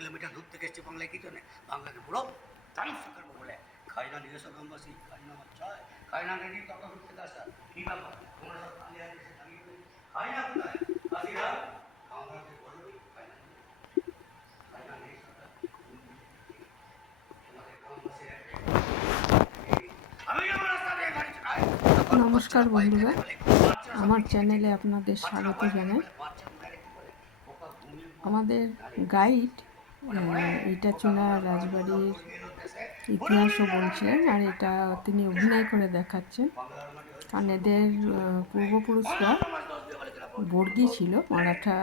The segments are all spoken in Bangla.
কিলোমিটার দূর থেকে এসছে বাংলায় কিছু নেই, বাংলাকে পুরো ধ্বংস করবো বলে। খাই না নিজস্ব গ্রামবাসী, খাই না আমার চায়, খাই না রেডি টাকা ঘুরতে আসা, কী ব্যাপার তোমরা সব খালি আছে খাই না কোথায় আসিরা বাংলাকে বলবি খাই না, খাই না নেই সরকার তোমাদের গ্রামবাসী আমি আমার রাস্তা দিয়ে গাড়ি চালাই। নমস্কার বন্ধুরা, আমার চ্যানেলে আপনাদের স্বাগত জানাই। আমাদের গাইড ইটাচোলা রাজবাড়ির ইতিহাসও বলছিলেন, আর এটা তিনি অভিনয় করে দেখাচ্ছেন। কারণ এদের পূর্বপুরুষরা বর্গী ছিল, মারাঠা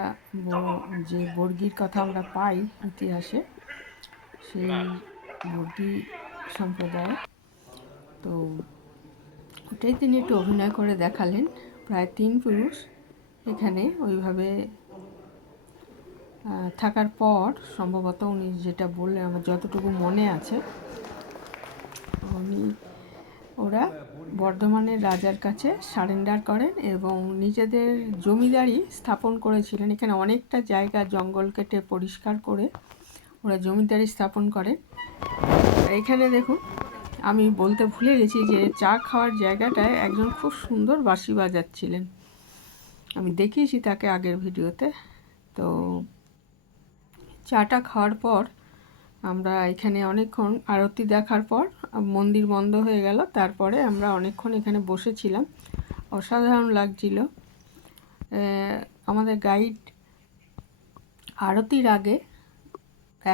যে বর্গীর কথা আমরা পাই ইতিহাসে, সেই বর্গী সম্প্রদায়। তো ওটাই তিনি একটু অভিনয় করে দেখালেন। প্রায় 3 পুরুষ এখানে ওইভাবে থাকার পর সম্ভবত উনি যেটা বললেন, আমার যতটুকু মনে আছে, ওরা বর্ধমানের রাজার কাছে সারেন্ডার করেন এবং নিজেদের জমিদারি স্থাপন করেছিলেন। এখানে অনেকটা জায়গা জঙ্গল কেটে পরিষ্কার করে ওরা জমিদারি স্থাপন করেন। এখানে দেখুন, আমি বলতে ভুলে গেছি যে চা খাওয়ার জায়গাটায় একজন খুব সুন্দর বাঁশি বাজাচ্ছিলেন, আমি দেখিয়েছি তাকে আগের ভিডিওতে। তো চাটা খাওয়ার পর আমরা এখানে অনেকক্ষণ আরতি দেখার পর মন্দির বন্ধ হয়ে গেল, তারপরে আমরা অনেকক্ষণ এখানে বসেছিলাম, অসাধারণ লাগছিল। আমাদের গাইড আরতির আগে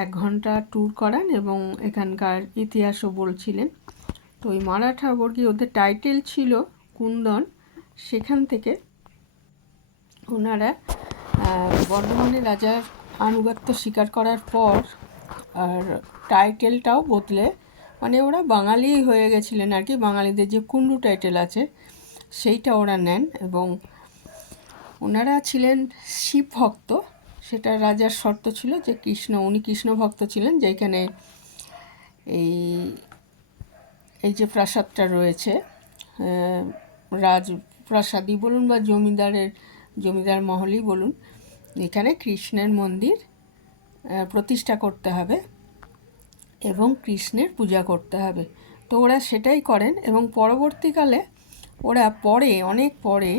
1 ঘন্টা ট্যুর করান এবং এখানকার ইতিহাসও বলছিলেন। তো ওই মারাঠা বর্গী, ওদের টাইটেল ছিল কুন্দন, সেখান থেকে ওনারা বর্ধমানের রাজার আনুগত্য স্বীকার করার পর আর টাইটেলটাও বদলে, মানে ওরা বাঙালি হয়ে গেছিলেন আর কি। বাঙালিদের যে কুন্ডু টাইটেল আছে সেইটা ওরা নেন এবং ওনারা ছিলেন শিব ভক্ত। সেটা রাজার শর্ত ছিল যে উনি কৃষ্ণ ভক্ত ছিলেন। যেখানে এই যে প্রাসাদটা রয়েছে, রাজপ্রাসাদই বলুন বা জমিদার মহলই বলুন, এখানে কৃষ্ণের মন্দির প্রতিষ্ঠা করতে হবে এবং কৃষ্ণের পূজা করতে হবে। তো ওরা সেটাই করেন এবং পরবর্তীকালে ওরা অনেক পরে,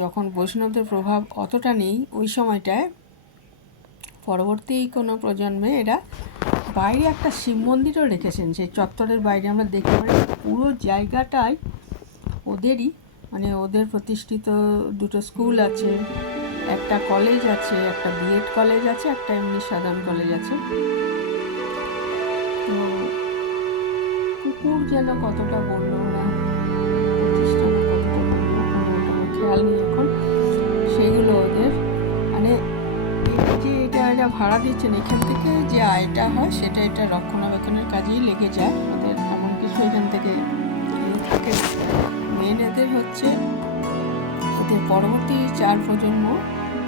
যখন বৈষ্ণবদের প্রভাব অতটা নেই ওই সময়টায়, পরবর্তী কোনো প্রজন্মে এরা বাইরে একটা শিব মন্দিরও রেখেছেন। সেই চত্বরের বাইরে আমরা দেখতে পাই পুরো জায়গাটাই ওদেরই, মানে ওদের প্রতিষ্ঠিত 2টো স্কুল আছে, একটা কলেজ আছে, একটা বিএড কলেজ আছে, একটা এমনি সাধারণ কলেজ আছে। তো পুকুর যেন কতটা বলল ওরা, প্রতিষ্ঠানে কতটা বলল কোনো খেয়াল নেই এখন। সেগুলো ওদের, মানে এটা ভাড়া দিচ্ছেন, এখান থেকে যে আয়টা হয় সেটা এটা রক্ষণাবেক্ষণের কাজেই লেগে যায়। ওদের এমন কিছু এখান থেকে থাকে। মেন এদের হচ্ছে এদের পরবর্তী 4 প্রজন্ম,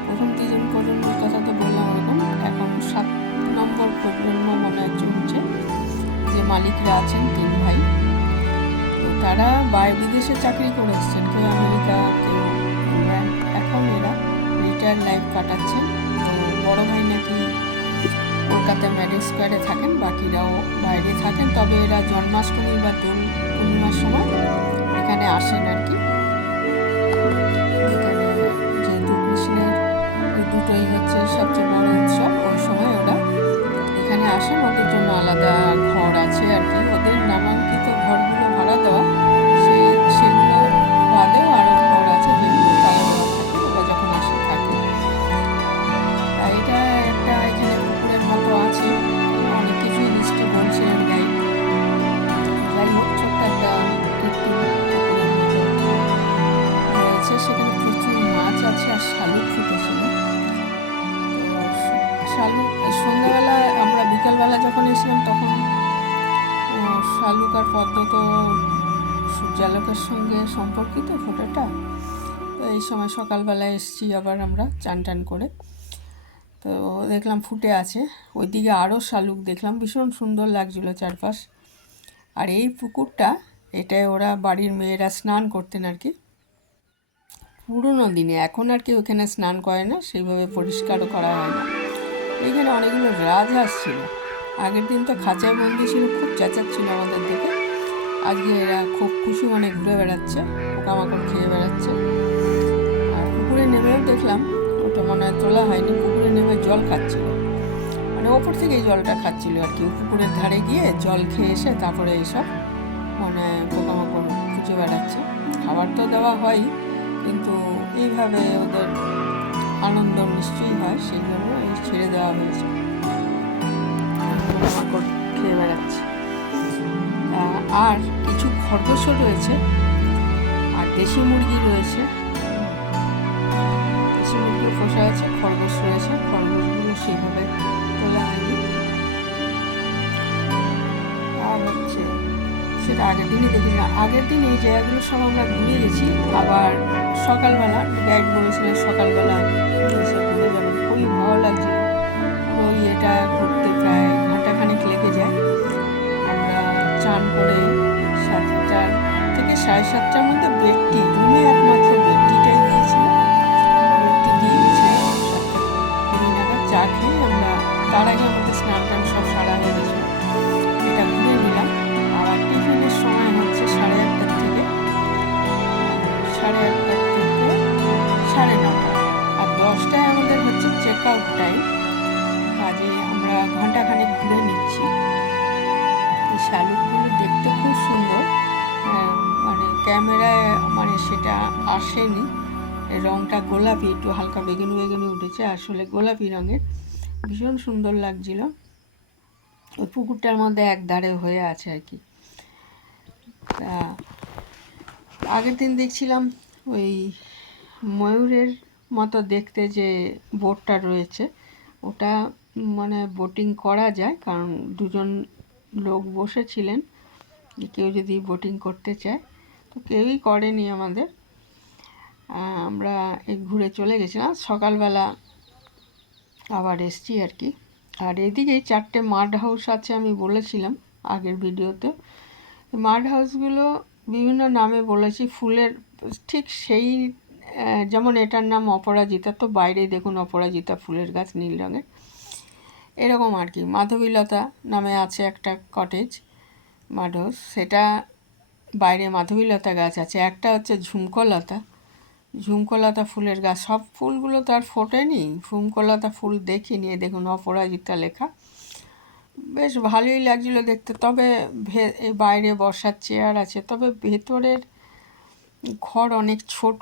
প্রথম 3 প্রজন্মের কথা তো বললাম ওরকম, এখন 7 নম্বর প্রজন্ম মনে চলছে, যে মালিকরা আছেন 3 ভাই। তো তারা বিদেশে চাকরি করে এসছেন, কেউ আমেরিকা, কেউ ইংল্যান্ড। এখন এরা রিটায়ার লাইফ কাটাচ্ছেন। তো বড় ভাই নাকি কলকাতায় ম্যারেজ স্কোয়ারে থাকেন, বাকিরাও বাইরে থাকেন। তবে এরা জন্মাষ্টমী বা দোল পূর্ণিমার সময় এখানে আসেন আর কি। এখানে যেহেতু কৃষ্ণের এই দুটোই হচ্ছে সবচেয়ে বড় উৎসব, ওই সময় ওরা এখানে আসেন। ওদের জন্য আলাদা ঘর আছে আর কি, ওদের নামাঙ্কিত ঘরগুলো ভাড়া দেওয়া, সেগুলো বাদেও আরও ঘর আছে যেগুলো ভাড়া দেওয়া থাকে, ওরা যখন আসে থাকে। এটা একটা এখানে পুকুরের মতো আছে, অনেক কিছুই হিস্ট্রি বলছিলেন গাইড। যাই হোক, ছোট্ট একটা কৃত্রিম পুকুরের মতো রয়েছে, সেখানে প্রচুর মাছ আছে আর শালুক ফুটেছিল। তো শালুক সন্ধ্যাবেলা, আমরা বিকালবেলা যখন এসেছিলাম তখন শালুক আর পদ্ম তো সূর্যালোকের সঙ্গে সম্পর্কিত ফোটোটা। তো এই সময় সকালবেলায় এসেছি আবার আমরা চান করে, তো দেখলাম ফুটে আছে। ওইদিকে আরও শালুক দেখলাম, ভীষণ সুন্দর লাগছিল চারপাশ। আর এই পুকুরটা, এটায় ওরা বাড়ির মেয়েরা স্নান করতেন আর কি পুরনো দিনে। এখন আর কি ওখানে স্নান করে না, সেইভাবে পরিষ্কারও করা হয় না। এখানে অনেকগুলো রাজহাঁস ছিল। আগের দিন তো খাঁচায় বন্দি ছিল, খুব চেঁচাচ্ছিল আমাদের দেখে। আজকে এরা খুব খুশি মনে ঘুরে বেড়াচ্ছে, পোকামাকড় খেয়ে বেড়াচ্ছে। আর পুকুরে নেমেও দেখলাম, ওটা মনে হয় তোলা হয়নি, পুকুরে নেমে জল খাচ্ছিল, মানে ওপর থেকে এই জলটা খাচ্ছিল আর কি। পুকুরের ধারে গিয়ে জল খেয়ে এসে তারপরে এইসব মানে পোকামাকড় খুঁজে বেড়াচ্ছে। খাবার তো দেওয়া হয়, কিন্তু এইভাবে ওদের আনন্দ নিশ্চয়ই হয়, সেই জন্য এই ছেড়ে দেওয়া হয়েছে, পোকামাকড় খেয়ে বেড়াচ্ছে। আর কিছু খরগোশও রয়েছে, আর দেশি মুরগি রয়েছে, দেশি মুরগিও পোষা আছে, খরগোশ রয়েছে। খরগোশগুলো সেইভাবে তোলা হয়নি। আর হচ্ছে সেটা আগের দিনই দেখেছিলাম। আগের দিন এই জায়গাগুলো সব আমরা ঘুরে গেছি। আবার সকালবেলা গাইড বলেছিলেন সকালবেলা এসে ঘুরে যাবেন, খুবই ভালো লাগছিল। ওই এটা ঘুরতে প্রায় ঘন্টাখানেক লেগে যায়। আমরা চান করে 7টা থেকে 7:30টার মধ্যে বেডটি, রুমে একমাত্র বেডটিটাই দিয়েছিল। বেডটি দিয়ে 7:20 নাগাদ চা খেয়ে আমরা, তার আগে আমাদের স্নান টান সব সারা হয়ে গেছিল। এটা ঘুরে নিলাম। আবার টিফিনের সময় হচ্ছে 8:30 থেকে 9:30, আর 10টায় আমাদের হচ্ছে চেক আউট টাইম। কাজে আমরা ঘন্টাখানেক ঘুরে নিচ্ছি। এই শালুকগুলো দেখতে খুব সুন্দর, মানে ক্যামেরায় মানে সেটা আসেনি, রঙটা গোলাপি, একটু হালকা বেগুনি বেগুনি উঠেছে, আসলে গোলাপি রঙের, ভীষণ সুন্দর লাগছিল। ওই পুকুরটার মধ্যে একধারে হয়ে আছে আর কি। তা আগের দিন দেখছিলাম ওই ময়ূরের মতো দেখতে যে বোটটা রয়েছে, ওটা মানে বোটিং করা যায়, কারণ দুজন লোক বসেছিলেন, কেউ যদি বোটিং করতে চায়। তো কেউই করেনি আমাদের, আমরা এই ঘুরে চলে গেছিলাম। সকালবেলা আবার এসছি আর কি। আর এদিকেই 4টে মাড হাউস আছে, আমি বলেছিলাম আগের ভিডিওতে। মাড হাউসগুলো বিভিন্ন নামে বলেছি, ফুলের ঠিক সেই, যেমন এটার নাম অপরাজিতা, তো বাইরেই দেখুন অপরাজিতা ফুলের গাছ নীল রঙের, এরকম আর কি। মাধবীলতা নামে আছে একটা কটেজ মাড হাউস, সেটা বাইরে মাধবীলতা গাছ আছে। একটা হচ্ছে ঝুমকোলতা, ঝুমকোলতা ফুলের গাছ। সব ফুলগুলো তো আর ফোটেনি, ঝুমকোলতা ফুল দেখিনি। দেখুন অপরাজিতা লেখা, বেশ ভালোই লাগছিল দেখতে। তবে বাইরে বসার চেয়ার আছে, তবে ভেতরের ঘর অনেক ছোট,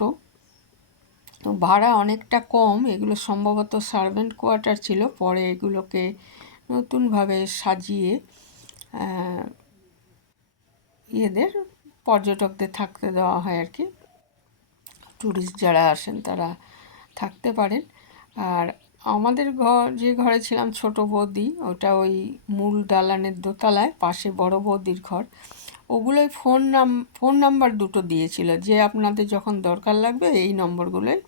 তো ভাড়া অনেকটা কম। এগুলো সম্ভবত সার্ভেন্ট কোয়ার্টার ছিল, পরে এগুলোকে নতুনভাবে সাজিয়ে ইয়েদের, পর্যটকদের থাকতে দেওয়া হয় আর কি। ট্যুরিস্ট যারা আসেন তারা থাকতে পারেন। আর আমাদের ঘর, যে ঘরে ছিলাম ছোট বৌদি, ওটা ওই মূল দালানের দোতলায়, পাশে বড় বৌদির ঘর। ওগুলোই ফোন নাম্বার দুটো দিয়েছিল, যে আপনাদের যখন দরকার লাগবে এই নম্বরগুলোয়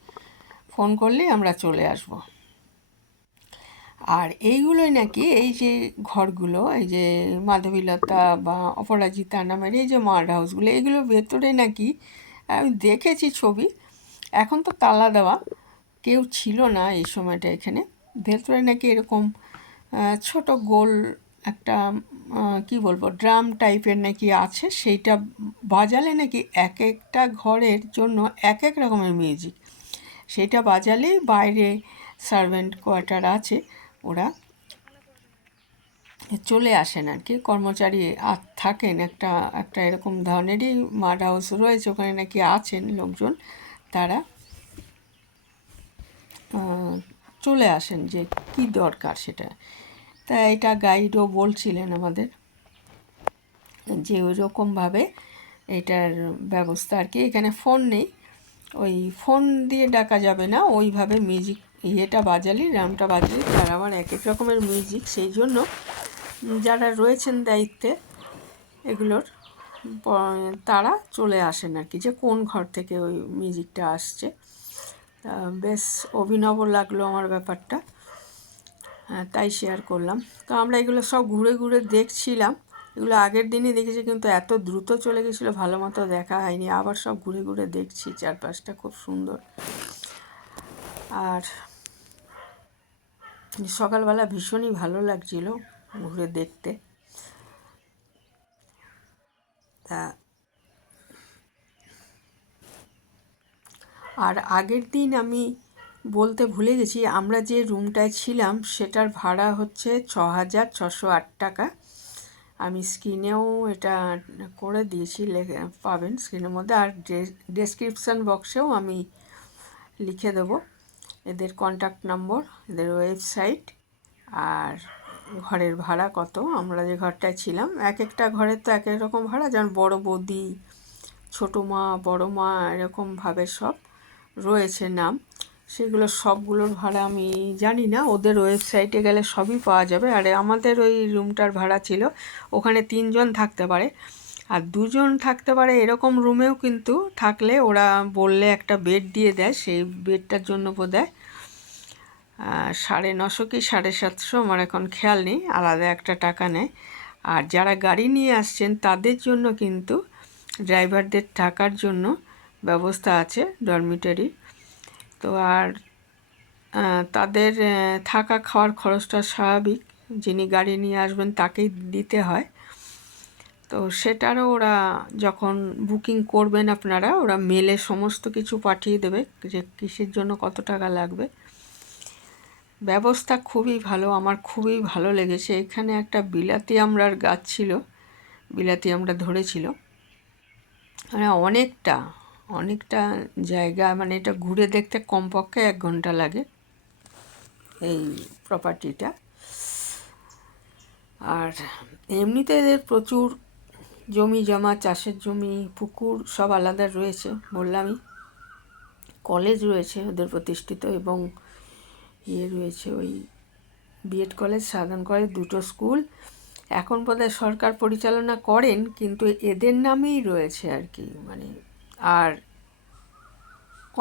ফোন করলেই আমরা চলে আসব। আর এইগুলোই নাকি, এই যে ঘরগুলো, এই যে মাধবীলতা বা অপরাজিতা নামের এই যে মাড হাউসগুলো, এগুলোর ভেতরে নাকি, আমি দেখেছি ছবি, এখন তো তালা দেওয়া, কেউ ছিল না এই সময়টা এখানে। ভেতরে নাকি এরকম ছোট গোল একটা কি বলবো, ড্রাম টাইপের নাকি আছে, সেইটা বাজালে নাকি এক একটা ঘরের জন্য এক এক রকমের মিউজিক, সেইটা বাজালেই বাইরে সার্ভেন্ট কোয়ার্টার আছে, ওরা চলে আসেন আর কি, কর্মচারী থাকেন, একটা এরকম ধরনেরই মাড হাউস রয়েছে, ওখানে নাকি আছেন লোকজন, তারা চলে আসেন যে কি দরকার সেটা। তাই এটা গাইডও বলছিলেন আমাদের যে ওই রকমভাবে এটার ব্যবস্থা আর কি। এখানে ফোন নেই, ওই ফোন দিয়ে ডাকা যাবে না, ওইভাবে মিউজিক ইয়েটা বাজালি, রামটা বাজালি, তার আবার এক এক রকমের মিউজিক, সেই জন্য যারা রয়েছেন দায়িত্বে এগুলোর, তারা চলে আসেন আর কি, যে কোন ঘর থেকে ওই মিউজিকটা আসছে। বেশ অভিনব লাগলো আমার ব্যাপারটা, তাই শেয়ার করলাম। তো আমরা এগুলো সব ঘুরে ঘুরে দেখছিলাম, এগুলো আগের দিনই দেখেছি, কিন্তু এত দ্রুত চলে গেছিলো ভালো মতো দেখা হয়নি। আবার সব ঘুরে ঘুরে দেখছি, চারপাশটা খুব সুন্দর। আর সকালবেলা ভীষণই ভালো লাগছিল ঘুরে দেখতে। তা আর আগের দিন আমি বলতে ভুলে গেছি, আমরা যে রুমটায় ছিলাম সেটার ভাড়া হচ্ছে 6,608 টাকা। আমি স্ক্রিনেও এটা করে দিয়েছি, পাবেন স্ক্রিনের মধ্যে, আর ডেসক্রিপশান বক্সেও আমি লিখে দেবো এদের কন্ট্যাক্ট নম্বর, এদের ওয়েবসাইট, আর ঘরের ভাড়া কত। আমরা যে ঘরটায় ছিলাম, এক একটা ঘরের তো এক এক রকম ভাড়া, যেমন বড় বৌদি, ছোটো মা, বড় মা, এরকমভাবে সব রয়েছে নাম। সেগুলো সবগুলোর ভাড়া আমি জানি না, ওদের ওয়েবসাইটে গেলে সবই পাওয়া যাবে। আর আমাদের ওই রুমটার ভাড়া ছিল, ওখানে 3 জন থাকতে পারে, আর 2 জন থাকতে পারে এরকম রুমেও কিন্তু থাকলে ওরা বললে একটা বেড দিয়ে দেয়। সেই বেডটার জন্য বোধহয় 950 কি 750, আমার এখন খেয়াল নেই, আলাদা একটা টাকা নেয়। আর যারা গাড়ি নিয়ে আসছেন তাদের জন্য কিন্তু ড্রাইভারদের থাকার জন্য ব্যবস্থা আছে ডরমিটরি। তো আর তাদের থাকা খাওয়ার খরচটা স্বাভাবিক, যিনি গাড়ি নিয়ে আসবেন তাকেই দিতে হয়। তো সেটারও ওরা যখন বুকিং করবেন আপনারা, ওরা মেলে সমস্ত কিছু পাঠিয়ে দেবে যে কিসের জন্য কত টাকা লাগবে। ব্যবস্থা খুবই ভালো, আমার খুবই ভালো লেগেছে। এখানে একটা বিলাতি আমড়ার গাছ ছিল, বিলাতি আমড়া ধরেছিল, মানে অনেকটা জায়গা, মানে এটা ঘুরে দেখতে কমপক্ষে 1 ঘন্টা লাগে এই প্রপার্টিটা। আর এমনিতে এদের প্রচুর জমি জমা, চাষের জমি, পুকুর সব আলাদা রয়েছে, বললামই। কলেজ রয়েছে ওদের প্রতিষ্ঠিত, এবং রয়েছে ওই বিএড কলেজ, সাধারণ কলেজ, 2টো স্কুল। এখন বোধহয় সরকার পরিচালনা করেন, কিন্তু এদের নামেই রয়েছে আর কি, মানে। আর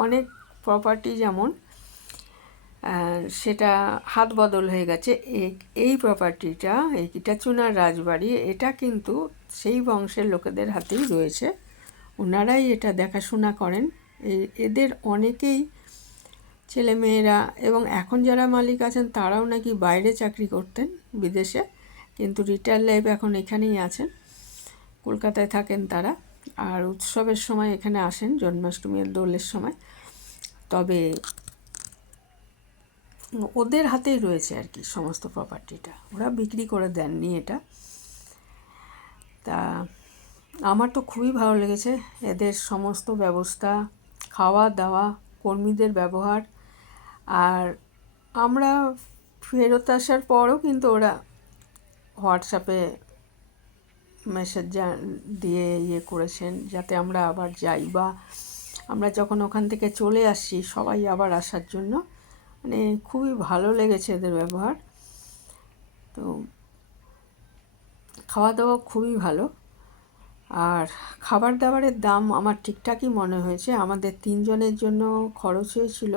অনেক প্রপার্টি যেমন সেটা হাত বদল হয়ে গেছে। এই প্রপার্টিটা, এই ইটাচুনার রাজবাড়ি, এটা কিন্তু সেই বংশের লোকেদের হাতেই রয়েছে, ওনারাই এটা দেখাশোনা করেন। এদের অনেকেই ছেলেমেয়েরা, এবং এখন যারা মালিক আছেন তারাও নাকি বাইরে চাকরি করতেন, বিদেশে, কিন্তু রিটায়ার লাইফ এখন এখানেই আছেন, কলকাতায় থাকেন তারা। আর উৎসবের সময় এখানে আসেন, জন্মাষ্টমীর দোলের সময়। তবে ওদের হাতেই রয়েছে আর কি সমস্ত প্রপার্টিটা, ওরা বিক্রি করে দেননি এটা। তা আমার তো খুবই ভালো লেগেছে এদের সমস্ত ব্যবস্থা, খাওয়া দাওয়া, কর্মীদের ব্যবহার। আর আমরা ফেরত আসার পরও কিন্তু ওরা হোয়াটসঅ্যাপে মেসেজ দিয়ে করেছেন যাতে আমরা আবার যাই, বা আমরা যখন ওখান থেকে চলে আসছি সবাই আবার আসার জন্য, মানে খুবই ভালো লেগেছে এদের ব্যবহার। তো খাওয়া দাওয়া খুবই ভালো। আর খাবার দাবারের দাম আমার ঠিকঠাকই মনে হয়েছে। আমাদের 3 জনের জন্য খরচ হয়েছিল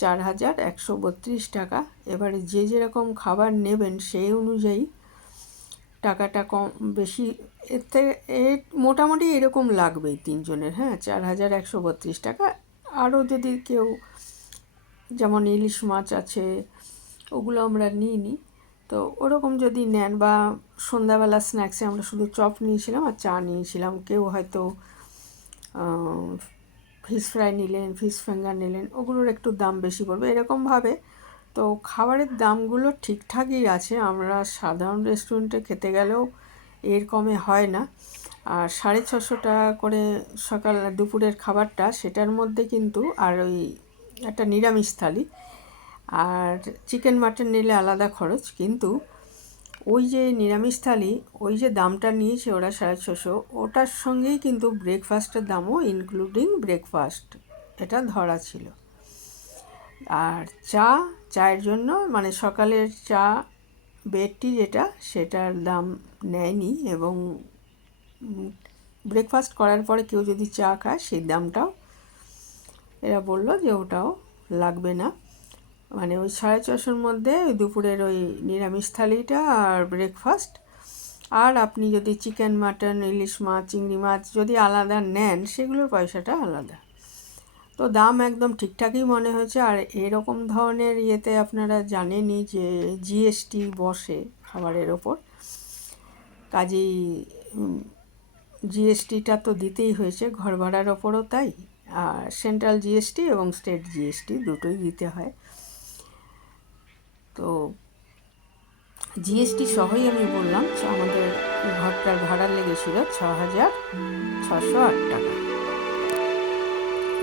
4,132 টাকা। এবারে যে যেরকম খাবার নেবেন সেই অনুযায়ী টাকাটা কম বেশি, মোটামুটি এরকম লাগবেই 3 জনের। হ্যাঁ, 4,132 টাকা। আরও যদি কেউ, যেমন ইলিশ মাছ আছে, ওগুলো আমরা নিইনি, তো ওরকম যদি নেন, বা সন্ধ্যাবেলা স্ন্যাক্সে আমরা শুধু চপ নিয়েছিলাম আর চা নিয়েছিলাম, কেউ হয়তো ফিশ ফ্রাই নিলেন, ফিশ ফিঙ্গার নিলেন, ওগুলোর একটু দাম বেশি পড়বে, এরকমভাবে। তো খাবারের দামগুলো ঠিকঠাকই আছে, আমরা সাধারণ রেস্টুরেন্টে খেতে গেলেও এর কমে হয় না। আর 650 টাকা করে সকাল দুপুরের খাবারটা, সেটার মধ্যে কিন্তু, আর ওই একটা নিরামিষ থালি, আর চিকেন মাটন নিলে আলাদা খরচ, কিন্তু ওই যে নিরামিষ থালি, ওই যে দামটা নিয়েছে ওরা 650, ওটার সঙ্গেই কিন্তু ব্রেকফাস্টের দামও ইনক্লুডিং ব্রেকফাস্ট এটা ধরা ছিল। আর চায়ের জন্য, মানে সকালের চা বেডটি যেটা, সেটার দাম নেয়নি, এবং ব্রেকফাস্ট করার পরে কেউ যদি চা খায় সেই দামটাও এরা বললো যে ওটাও লাগবে না। মানে ওই 450 মধ্যে ওই দুপুরের ওই নিরামিষ থালিটা আর ব্রেকফাস্ট, আর আপনি যদি চিকেন মাটন, ইলিশ মাছ, চিংড়ি মাছ যদি আলাদা নেন, সেগুলোর পয়সাটা আলাদা। তো দাম একদম ঠিকঠাকই মনে হয়েছে। আর এরকম ধরনের ইয়েতে আপনারা জানেনই যে জিএসটি বসে খাবারের ওপর, কাজেই জিএসটিটা তো দিতেই হয়েছে, ঘর ভাড়ার ওপরও তাই, আর সেন্ট্রাল জিএসটি এবং স্টেট জিএসটি দুটোই দিতে হয়। তো জিএসটি সহই আমি বললাম আমাদের ঘরটার ভাড়া লেগেছিল 6,608 টাকা।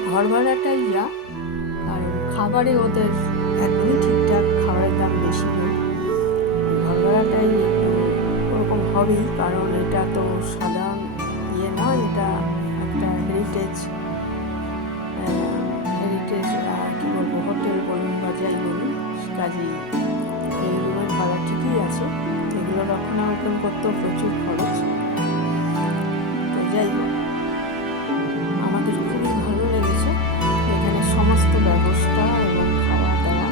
ঘর ভাড়াটাই যা, আর খাবারে ওদের একদমই ঠিকঠাক, খাবারের দাম বেশি নেই। ঘর ভাড়াটাই একটু ওরকম হবেই, কারণ এটা তো সাধারণ ইয়ে নয়, এটা একটা হেরিটেজ কী বলবো, হোটেল বলুন বা যাই বলুন, কাজেই এই রুমের ভাড়া ঠিকই আছে। এগুলো রক্ষণাবেক্ষণ করতেও প্রচুর খরচ। তো যাই হোক, আমাদের খুবই ভালো লেগেছে এখানে সমস্ত ব্যবস্থা এবং খাওয়া দাওয়া।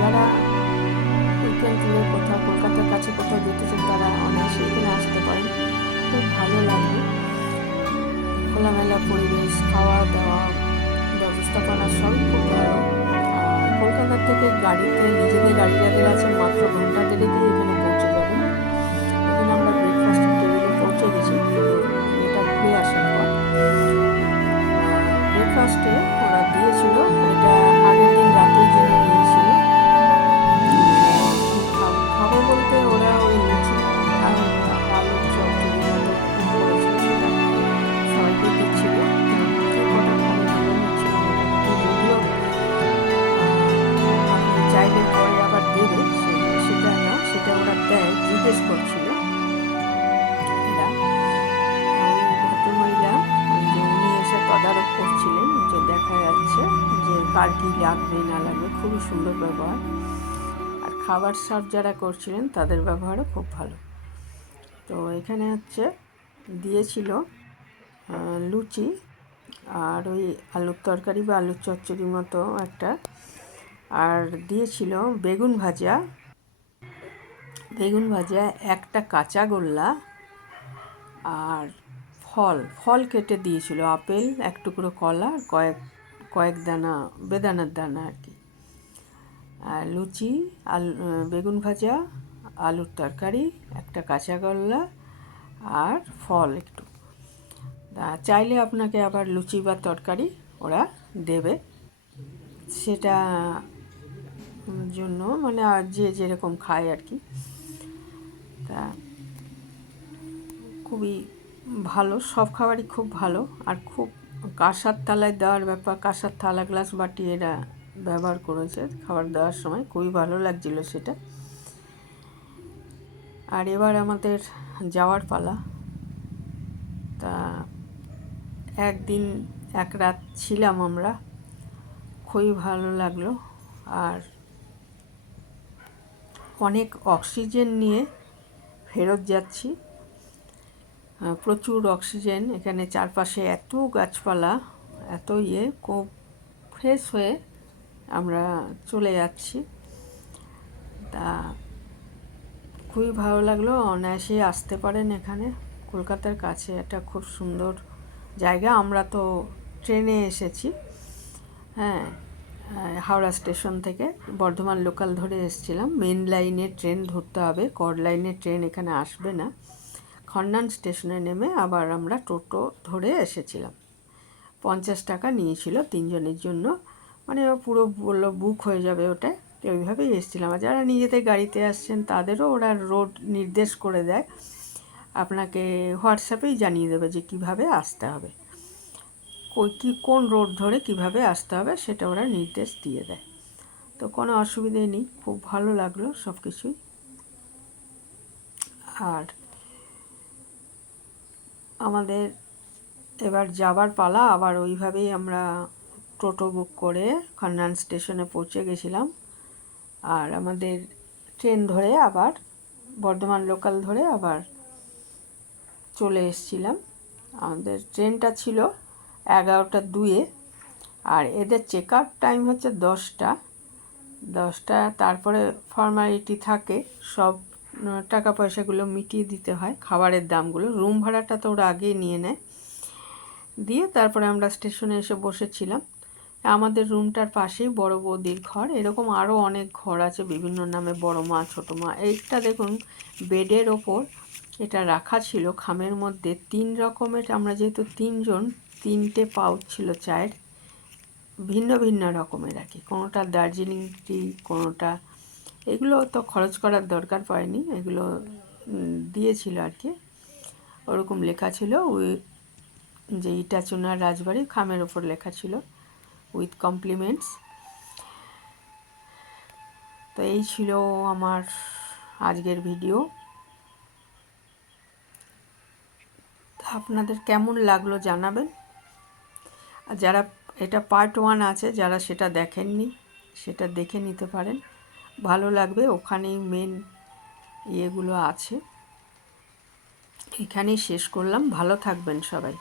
যারা উইকেন্ড ট্যুরে কোথাও কলকাতার কাছে কোথাও যেতে চান তারা অনায়াসে এখানে আসতে পারেন, খুব ভালো লাগবে। খোলামেলা পরিবেশ, খাওয়া দাওয়া, ব্যবস্থাপনা সবই খুব ভালো। আর কলকাতার থেকে গাড়িতে, নিজেদের গাড়ি যাদের আছে, মাত্র ঘন্টা দেড়েকেই এখানে পৌঁছে যাবেন। এখানে আমরা ব্রেকফাস্টের টেবিলে পৌঁছে গেছি এটা ঘুরে আসার পর। ব্রেকফাস্টে ওরা দিয়েছিল, এটা আগের দিন রাতেই জেনে নিয়েছিল। খাবো বলতে ওরা ওই লুচি আর আলুর চচ্চড়ি মতো করেছিল, সেটা সবাইকে দিচ্ছিল। কটা খাবে ভালো নিচ্ছিল মোটামুটি, যদিও আপনি চাইলে পরে আবার দেবে, সেটা না, সেটা ওরা দেয়। জিজ্ঞেস করছিল এরা, ভদ্রমহিলা যে উনি এসে তদারক করছিলেন, যে দেখা যাচ্ছে যে কার কী লাগবে না লাগবে, খুবই সুন্দর ব্যবহার। আর খাবার সার্ভ যারা করছিলেন তাদের ব্যবহারও খুব ভালো। তো এখানে হচ্ছে দিয়েছিল লুচি আর ওই আলুর তরকারি বা আলুর চচ্চড়ি মতো একটা, আর দিয়েছিল বেগুন ভাজা, একটা কাঁচা গোল্লা, আর ফল কেটে দিয়েছিল, আপেল, এক টুকরো কলা, কয়েক দানা বেদানার দানা আর কি। আর লুচি, বেগুন ভাজা, আলুর তরকারি, একটা কাঁচা গোল্লা আর ফল একটু। চাইলে আপনাকে আবার লুচি বা তরকারি ওরা দেবে, সেটা জন্য মানে যে যেরকম খায় আর কি। তা খুবই ভালো, সব খাবারই খুব ভালো। আর খুব কাঁসার থালায় দেওয়ার ব্যাপার, কাঁসার থালা গ্লাস বাটি এরা ব্যবহার করেছে খাবার দেওয়ার সময়, খুবই ভালো লাগছিল সেটা। আর এবার আমাদের যাওয়ার পালা। তা একদিন এক রাত ছিলাম আমরা, খুবই ভালো লাগলো। আর অনেক অক্সিজেন নিয়ে ফেরত যাচ্ছি, প্রচুর অক্সিজেন এখানে, চারপাশে এত গাছপালা, এত খুব ফ্রেশ হয়ে আমরা চলে যাচ্ছি। তা খুবই ভালো লাগলো। অনায়াসে আসতে পারেন এখানে, কলকাতার কাছে একটা খুব সুন্দর জায়গা। আমরা তো ট্রেনে এসেছি, হ্যাঁ, হাওড়া স্টেশন থেকে বর্ধমান লোকাল ধরে এসেছিলাম। মেন লাইনের ট্রেন ধরতে হবে, কর লাইনের ট্রেন এখানে আসবে না। খন্ডান স্টেশনে নেমে আবার আমরা টোটো ধরে এসেছিলাম। 50 টাকা নিয়েছিল 3 জনের জন্য, মানে পুরো বললো বুক হয়ে যাবে ওটা, ওইভাবেই এসেছিলাম। আর যারা নিজেদের গাড়িতে আসছেন তাদেরও ওরা রোড নির্দেশ করে দেয়, আপনাকে হোয়াটসঅ্যাপেই জানিয়ে দেবে যে কিভাবে আসতে হবে, কোন রোড ধরে কিভাবে আসতে হবে, সেটা ওরা নির্দেশ দিয়ে দেয়। তো কোনো অসুবিধে নেই, খুব ভালো লাগলো সব কিছুই। আর আমাদের এবার যাবার পালা, আবার ওইভাবেই আমরা টোটো বুক করে খন্ডান স্টেশনে পৌঁছে গেছিলাম। আর আমাদের ট্রেন ধরে আবার বর্ধমান লোকাল ধরে আবার চলে এসেছিলাম। আমাদের ট্রেনটা ছিল 11টা 2-এ, আর এদের চেক আউট টাইম হচ্ছে 10টা। তারপরে ফর্মালিটি থাকে, সব টাকা পয়সাগুলো মিটিয়ে দিতে হয়, খাবারের দামগুলো, রুম ভাড়াটা তো ওরা আগেই নিয়ে নেয়। দিয়ে তারপরে আমরা স্টেশনে এসে বসেছিলাম। আমাদের রুমটার পাশেই বড় বৌদির ঘর, এরকম আরও অনেক ঘর আছে বিভিন্ন নামে, বড় মা ছোটো মা। এইটা দেখুন বেডের ওপর এটা রাখা ছিল খামের মধ্যে 3 রকমের, আমরা যেহেতু 3 জন, 3টে পাউচ ছিল চায়ের, ভিন্ন ভিন্ন রকমের আর কি, কোনোটা দার্জিলিং টি, কোনোটা, এগুলো তো খরচ করার দরকার পড়েনি, এগুলো দিয়েছিল আর কি। ওরকম লেখা ছিল যে ইটা চুনার রাজবাড়ি, খামের ওপর লেখা ছিল উইথ কমপ্লিমেন্টস। তো এই ছিল আমার আজকের ভিডিও। আপনাদের কেমন লাগলো জানাবেন। আর যারা, এটা পার্ট 1 আছে, যারা সেটা দেখেননি সেটা দেখে নিতে পারেন, ভালো লাগবে। ওখানেই মেন ইয়েগুলো আছে। এখানেই শেষ করলাম, ভালো থাকবেন সবাই।